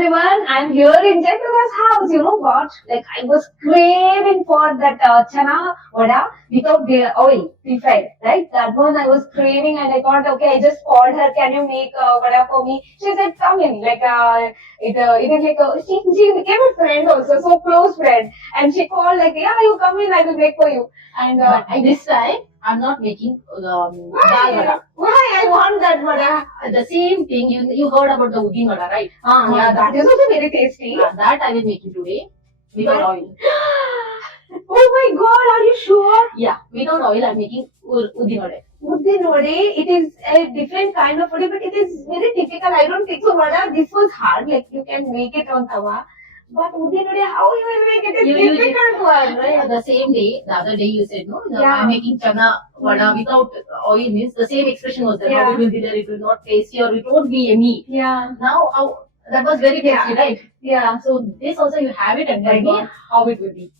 everyone, I'm here in Jaypraka's house. You know what? Like I was craving for that chana vada without the oil, deep fried, right? That one I was craving, and I thought, okay, I just called her. Can you make vada for me? She said, come in. Like it is like she became a friend also, so close friend, and she called like, yeah, you come in, I will make for you. And But this time, I'm not making dal vada. why I want that vada? The same thing, you heard about the udin vada, right? Yeah, that is also very tasty. That I will make it today without oil. Oh my God, are you sure? Yeah, without oil, I'm making udin vada. Udin vade, it is a different kind of vade, but it is very difficult. I don't think so. Vada, this was hard. Like you can make it on tawa. But udin vade, how you will make it? It's difficult one, right? The same day, the other day you said, no, Yeah. I'm making chana vada without oil means the same expression was there. Yeah. How it will be there, it will not tasty or it won't be yummy. Yeah. Now, that was very tasty, right? Yeah. So this also you have it and tell me how it will be.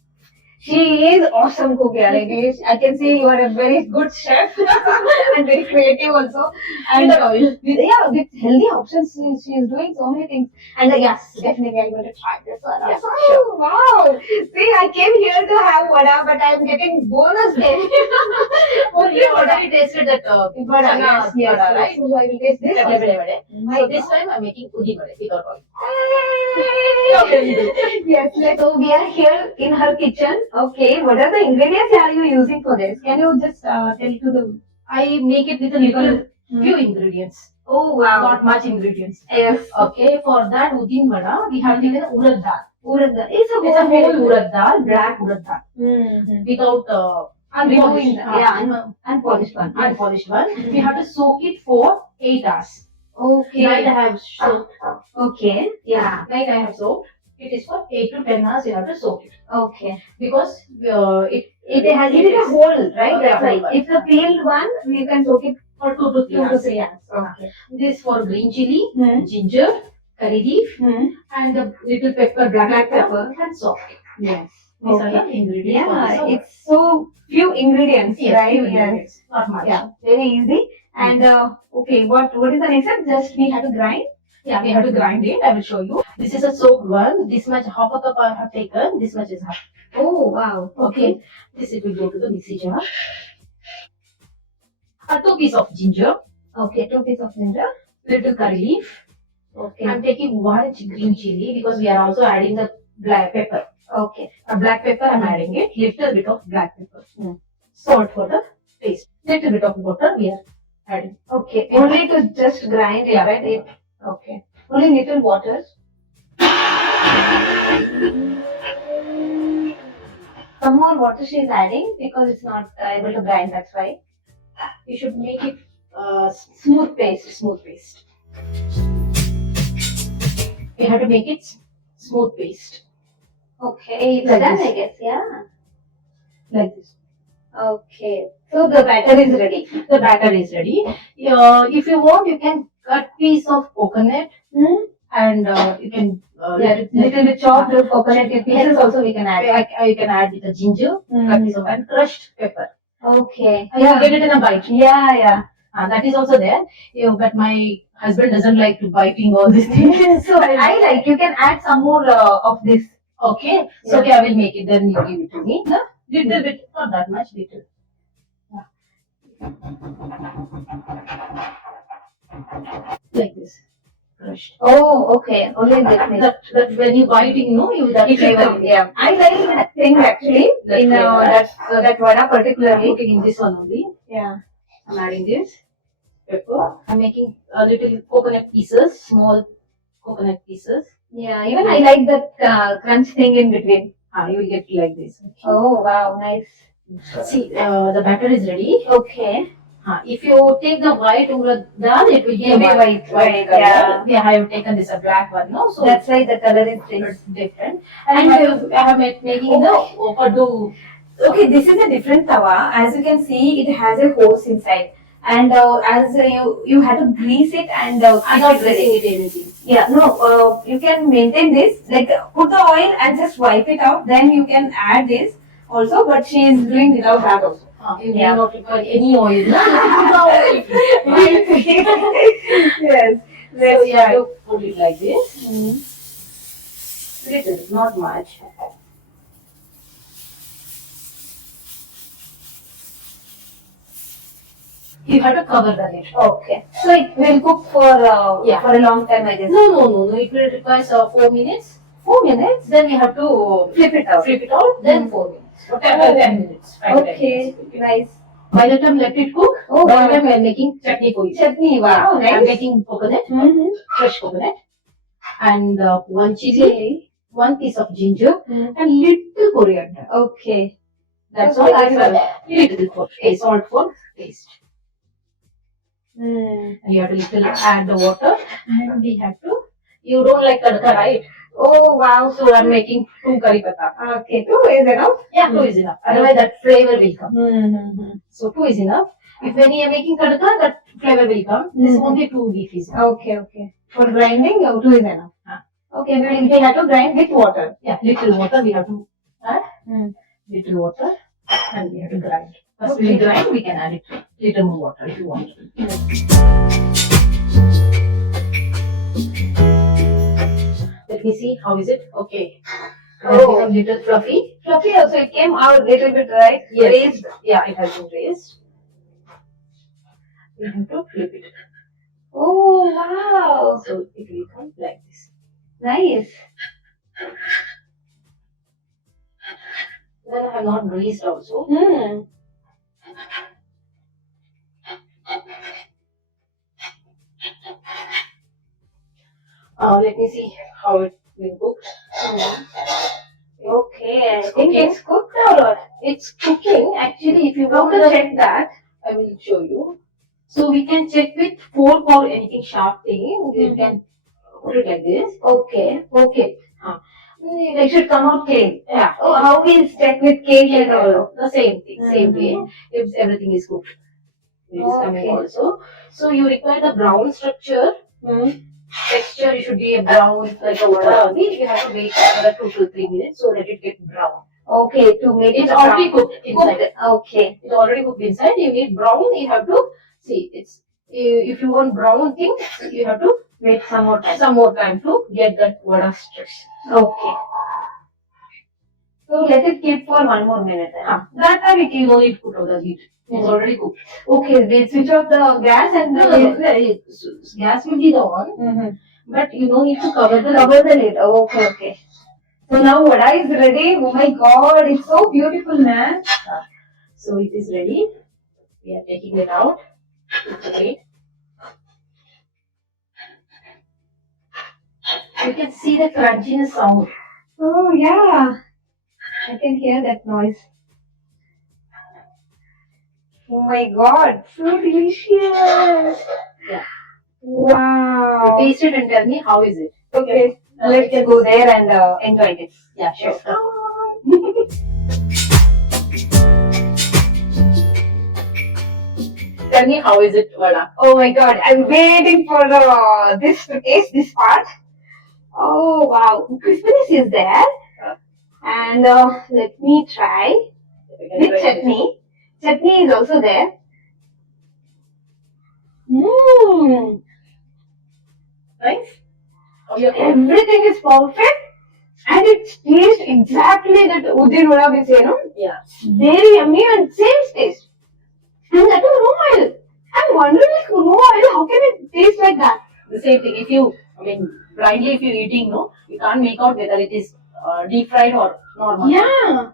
She is awesome cook, yeah. Like I can see you are a very good chef and very creative also. And Without oil. with healthy options, she is doing so many things. And yes, definitely I'm going to try this one. Yeah, Oh, wow! See, I came here to have vada, but I'm getting bonus day. Oh, you already tasted that Vada, chana yes, vada, right? So I will taste this. Vada, Also. vada, vada. My So this God. time I'm making udin vada without oil. Yes, so we are here in her kitchen. Okay, what are the ingredients are you using for this? Can you just tell to the... I make it with a little few ingredients. Oh wow. Not much ingredients. Yes. Okay, for that udin vada, we have taken urad dal. Urad dal. It's It's a whole urad dal, black urad dal, without Removing unpolished. the, yeah, unpolished one. Yes. Unpolished one. We have to soak it for 8 hours. Okay. Night I have soaked. Okay. Yeah. Night I have soaked. It is for 8 to 10 hours you have to soak it. Okay. Because It is a whole, right? That's right. whole. If the peeled one, you can soak it for 2 to 3 2 to hours. 3 hours. Okay. This for green chili, Hmm. ginger, curry leaf, Hmm. and the little pepper, black Black pepper, pepper. and salt. Yes. These are Okay. the ingredients. Yeah, for this. it's so few ingredients, Yes, right? few Yes. ingredients, not much. Yeah, very easy. And okay, what is the next step? Just we have to grind. Yeah, we have to grind it. I will show you. This is a soaked one. This much, half a cup I have taken. This much is half. Oh wow. Okay. This it will go to the mixie jar. 2 pieces of ginger, Okay, 2 pieces of ginger. little curry leaf. Okay. I'm taking 1 green chili because we are also adding the black pepper. Okay. Black pepper I'm adding it. Little bit of black pepper. Salt for the taste. Little bit of water we are adding. Okay. Only to just grind it, Yeah. right? Okay. Only little water. Some more water she is adding because it's not able to grind. That's why. You should make it Smooth paste. smooth paste. You have to make it smooth paste. Okay, it's Like done, this. I guess. Yeah. Like this. Okay. So the batter is ready. The batter is ready. If you want, you can cut piece of coconut and you can Little bit chopped coconut pieces also we can add. you can add with the ginger, cut piece of and crushed pepper. Okay. And you get it in a bite. Yeah. That is also there. But my husband doesn't like to biting all these things. So I like you can add some more of this. Okay. So okay, I will make it. Then you give it to me. Little bit, not that much, little. Like this. Crushed. Oh, okay. Only this. That when you biting, no, you that It flavor. will, yeah. I like that thing actually. That In flavor. that vada I'm particularly. putting in this one only. Yeah. I'm adding this pepper. I'm making a little coconut pieces, small coconut pieces. Yeah. Even I like that crunch thing in between. You will get like this. Oh wow, nice. See, the batter is ready. Okay. If you take the white urad dal, it will be a Maybe white, color. yeah. I have taken this a black one, no? So That's why the color is it's different. And I have making the overdue. Okay, this is a different tawa. As you can see, it has a hose inside, and as you have to grease it and I'm not keep it ready. pressing it anything. Yeah, no, you can maintain this. Like put the oil and just wipe it out. Then you can add this also. But she is doing without that also. You Yeah. may not require any oil. No oil. Yes. So you have to put it like this. Little, not much. You have to cover the lid. Okay. So it will cook for Yeah. for a long time, I guess. No. It will require 4 minutes. 4 minutes. Then you have to Flip it out. flip it out. Then 4 minutes. Or 10 minutes. 5 to 10 Okay. minutes. Nice. By the time let it cook, Oh, by the wow. time we are making chutney for you. Chutney. Wow. I'm Nice. making coconut, Mm-hmm. fresh coconut, and one chili, Chili. one piece of ginger, Mm. and little coriander. Okay. That's So all. that's And all. little for salt for taste. Mm. And you have to little add the water, and we have to. You don't like tadka, right? Oh wow. So I'm making 2 curry patta. Okay. 2 is enough. Yeah, 2 is enough. Otherwise, that flavor will come. Mm-hmm. So 2 is enough. If when you are making tadka, that flavor will come. This only 2 beef is enough. Okay. Okay. For grinding, 2 is enough. Okay. We have to grind with water. Yeah, little water we have to add. Mm. Little water, and we have to grind. First we grind, we can add it little more water if you want. Let me see, how is it? Okay. It has become little fluffy. Fluffy also, it came out little bit, right? Yes. Raised. Yeah, it has been raised. We have to flip it. Oh wow. So it will come like this. Nice. Then I have not greased also. Hmm. Let me see how it will cook. Okay, I think cooking. it's cooked or what? It's cooking. Actually, if you How want to to check that? I will show you. So we can check with fork or anything sharp thing. You can put it like this. Okay. Okay. It should come out clean. Yeah. Oh, how we check with cake and all? The same thing. Same way. Mhm. If everything is cooked. It is coming Okay. also. So you require the brown structure. Hmm. Texture it should be a brown like a vada. You have to wait another 2 to 3 minutes so that it gets brown. Okay, to make It's it already brown. cooked inside. Okay. It's already cooked inside. You need brown. You have to see it's. If you want brown thing, you have to Wait some more time. some more time to get that vada structure. Okay. So let it keep for 1 more minute. Then. That time you no need to put out the heat. It's already cooked. Okay, we switch off the gas and Gas will be the on, Mm-hmm. but you don't need to cover the Cover the lid. Oh, okay, okay. So now vada is ready. Oh my god, it's so beautiful, man. So it is ready. We are taking it out. Okay. You can see the crunchiness sound. Oh yeah, I can hear that noise. Oh my god, so delicious. Yeah. Wow. Taste it and tell me how is it. Okay, let's go there and enjoy this. Yeah, sure. Tell me how is it, vada? Oh my god, I'm waiting for this to taste this part. Oh wow, crispiness is there. And let me try with chutney. Chutney is also there. Mmm. Nice. How you Everything is perfect. And it tastes exactly that Udina we say, no? Yeah. Very yummy and same taste. And that is no oil. I'm wondering like no oil, how can it taste like that? The same thing. If you, blindly if you're eating, no, you can't make out whether it is deep fried or normal. Yeah.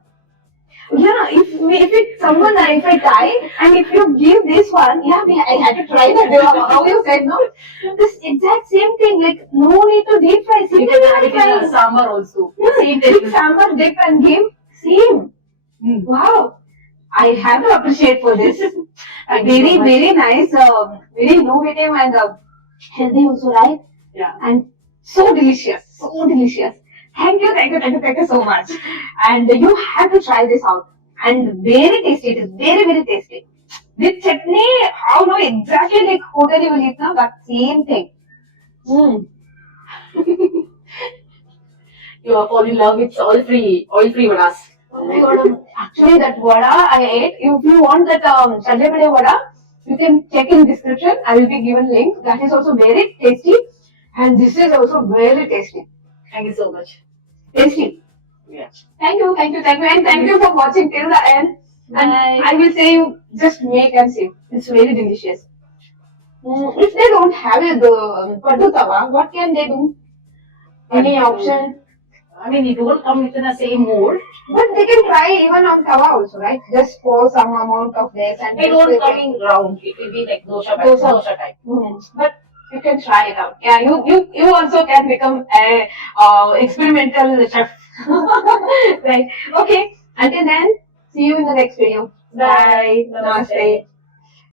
Yeah, if I die and if you give this one, yeah, I had to try that. How you said no? This exact same thing, like no need to deep fry. You Simple can add it in fry. a sambar also. Yeah, Same take taste. sambar dip and give same. Wow, I have to appreciate for this. Thank you so Very much. very nice, very innovative and healthy also, right? Yeah. And so delicious, so delicious. Thank you so much. And you have to try this out. And very tasty, it is very, very tasty. With chutney, how no exactly like hotel you will eat now, but same thing. Mm. You are falling in love with oil-free vadas. Oh my god, actually that vada I ate, if you want that Chandramani vada, you can check in description. I will be given link. That is also very tasty. And this is also very tasty. Thank you so much. tasty. Yes. Thank you, and thank you for watching till the end. And Bye. I will say you just make and see. It's very delicious. If they don't have it, the padu tawa, what can they do? Any option? I mean, it won't come within the same mold. But they can try even on tawa also, right? Just pour some amount of this and It won't come in round. It will be like dosha type. But you can try it out. Yeah, you also can become a experimental chef. Right. Okay. Until then, see you in the next video. Bye. Namaste. Namaste.